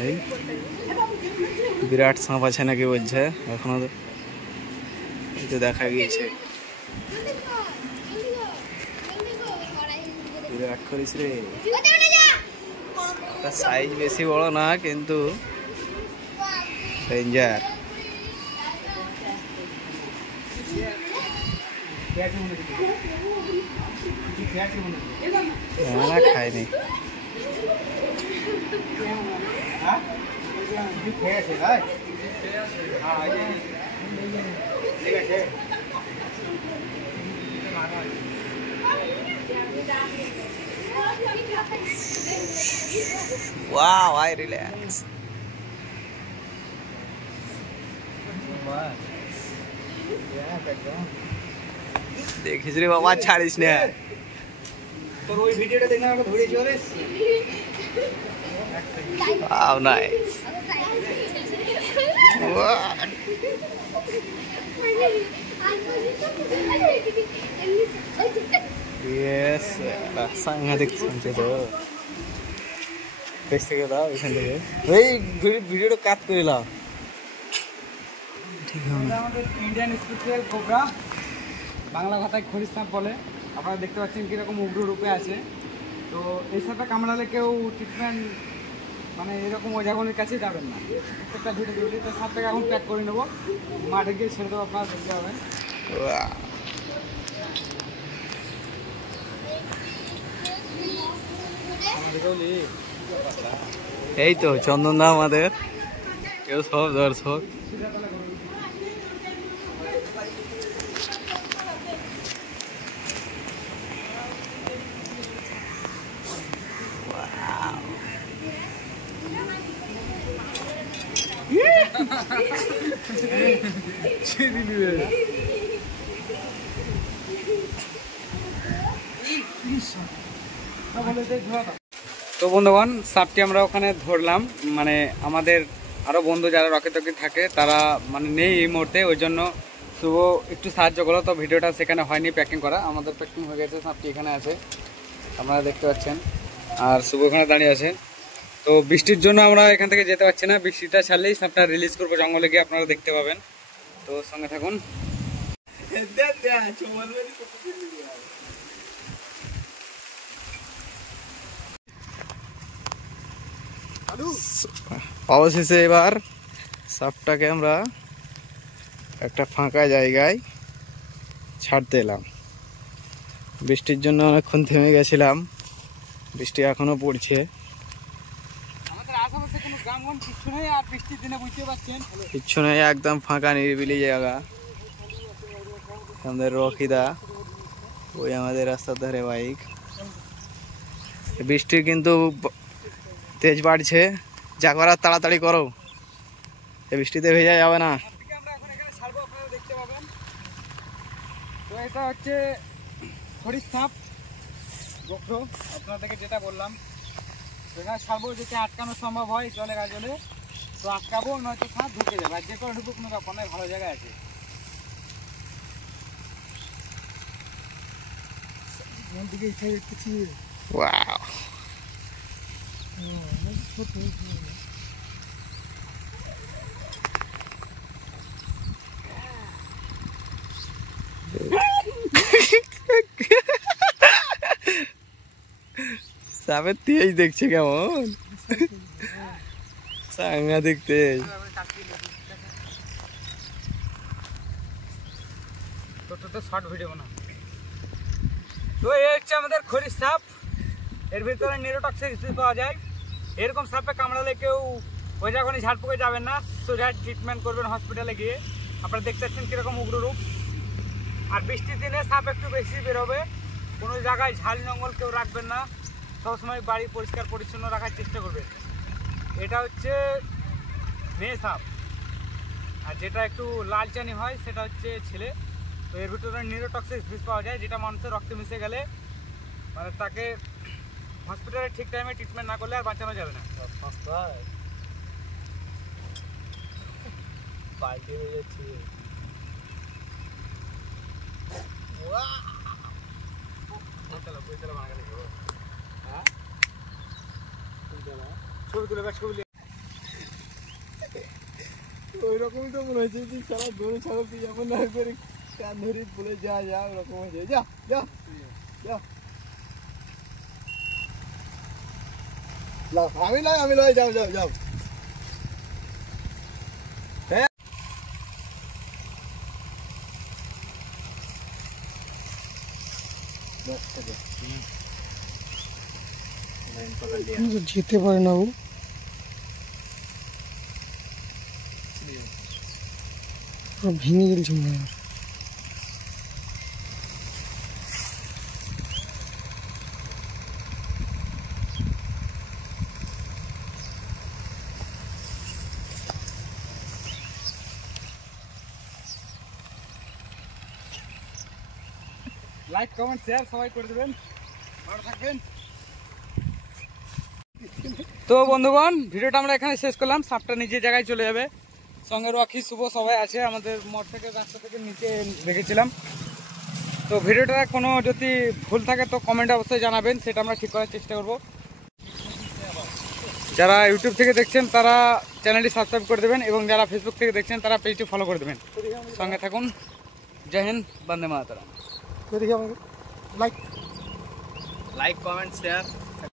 এই বিরাট সাপ আছে নাকি বলছে, এখনো তো দেখা গিয়েছে। বিরাট করিস রে, তার সাইজ বেশি বড় না কিন্তু ডেঞ্জার। না খাইনি। Wow, I relax. দেখিস রে বাবা, ছাড়িস না। তোর ওই ভিডিওটা দেখে আমাকে ধরেছি ওরে। Wow, nice. What? Yes, সাংঘাতিক শুনছে তো। দেখতে গেল এখান থেকে এই ভিডিওটা কাট করে নাও। ঠিক আছে, আমাদের ইন্ডিয়ান স্পিরিচুয়াল কোবরা, বাংলা ভাষায় খরিস সাপ বলে। আপনারা দেখতে পাচ্ছেন কীরকম উগ্র রূপে আছে। তো এই সাপটা কামড়ালে কেউ ট্রিটমেন্ট মানে এরকম ওঝাগনের কাছেই যাবেন না। প্রত্যেকটা ভিডিও দিলে তো সাপটাকে এখন প্যাক করে নেবো, মাঠে গিয়ে ছেড়ে দেবো, আপনারা দেখতে পাবেন। এই তো চন্দন দা আমাদের কেউ সব দর্শক। তো বন্ধুগণ, সাপটি আমরা ওখানে ধরলাম, মানে আমাদের আরও বন্ধু যারা রকে টকে থাকে তারা মানে নেই এই মুহূর্তে, ওই জন্য শুভ একটু সাহায্য করলো। তো ভিডিওটা সেখানে হয়নি প্যাকিং করা, আমাদের প্যাকিং হয়ে গেছে, সাপটি এখানে আছে আপনারা দেখতে পাচ্ছেন, আর শুভ ওখানে দাঁড়িয়ে আছে। তো বৃষ্টির জন্য আমরা এখান থেকে যেতে পারছি না, বৃষ্টিটা ছাড়লেই সাপটা রিলিজ করবো জঙ্গলে গিয়ে, আপনারা দেখতে পাবেন। তো সঙ্গে থাকুন। অবশেষে এবার সাপটাকে আমরা একটা ফাঁকা জায়গায় ছাড়তে এলাম। বৃষ্টির জন্য অনেকক্ষণ থেমে গেছিলাম, বৃষ্টি এখনো পড়ছে। আমাদের আশেপাশে কোনো গ্রামগঞ্জ কিচ্ছু নেই, আর বৃষ্টির দিনে বুঝতে পারছেন কিচ্ছু নেই, একদম ফাঁকা নিরিবিলি জায়গা। আমাদের রকিদা, ওই আমাদের রাস্তার ধারে বাইক। বৃষ্টির কিন্তু তেজ বাড়ছে, যা করার তাড়াতাড়ি করো, এই বৃষ্টিতে ভেজা যাবে না। তো এটা হচ্ছে খরিস সাপ গোখরো, আপনাদেরকে যেটা বললাম, এখানে ছাড়বো যেটা আটকানো সম্ভব হয় জলে গাজলে, তো আটকাবো, নয়তো সাপ ঢুকে যাবে, আর যে করে ঢুকুক কোনো ব্যাপার নয়, ভালো জায়গায় আছে। Wow. সাপের তেজ দেখছে কেমন, সাংঘাতিক তেজ। শর্ট ভিডিও না। তো এই হচ্ছে আমাদের খরিস সাপ, এর ভিতরে নিউরোটক্সিক পাওয়া যায়। এরকম সাপে কামড়ালে কেউ ওই যখনই ঝাড়ফুঁকে যাবেন না, সোজা ট্রিটমেন্ট করবেন হসপিটালে গিয়ে। আপনারা দেখতে পাচ্ছেন কীরকম উগ্র রূপ। আর বৃষ্টির দিনে সাপ একটু বেশি বেরোবে, কোনো জায়গায় ঝাল জঙ্গল কেউ রাখবেন না, সবসময় বাড়ি পরিষ্কার পরিচ্ছন্ন রাখার চেষ্টা করবেন। এটা হচ্ছে মেয়ে সাপ, আর যেটা একটু লালচানি হয় সেটা হচ্ছে ছেলে। তো এর ভিতরে নিউরোটক্সিক বিষ পাওয়া যায়, যেটা মানুষের রক্তে মিশে গেলে মানে তাকে হসপিটালে ঠিক টাইমে ট্রিটমেন্ট না করলে আর বাঁচানো যাবে না। পাল্টি হয়ে যাচ্ছে। ছবি তুলে ছবি ওই রকমই তো মনে হচ্ছে যে সারা দৌড়ে ছাড়ো তুই এমন না করে কান ধরে বলে যা যা ওরকম হয়েছে যা যা যা লাও আমি লয় যাও যাও যাও যেতে পারে না ও ভেঙে গেছে মনে হয় লাইক কমেন্ট শেয়ার সবাই করে দেবেন, ভালো থাকবেন। তো বন্ধুগণ, ভিডিওটা আমরা এখানে শেষ করলাম। সাপটা নিজের জায়গায় চলে যাবে, সঙ্গে রকি শুভ সবাই আছে। আমাদের মোড় থেকে রাস্তা থেকে নিচে রেখেছিলাম। তো ভিডিওটা কোনো যদি ভুল থাকে তো কমেন্টে অবশ্যই জানাবেন, সেটা আমরা ঠিক করার চেষ্টা করব। যারা ইউটিউব থেকে দেখছেন তারা চ্যানেলটি সাবস্ক্রাইব করে দেবেন, এবং যারা ফেসবুক থেকে দেখছেন তারা পেজটি ফলো করে দেবেন। সঙ্গে থাকুন। জয় হিন্দ, বন্দে মাতরম। Like like comment share.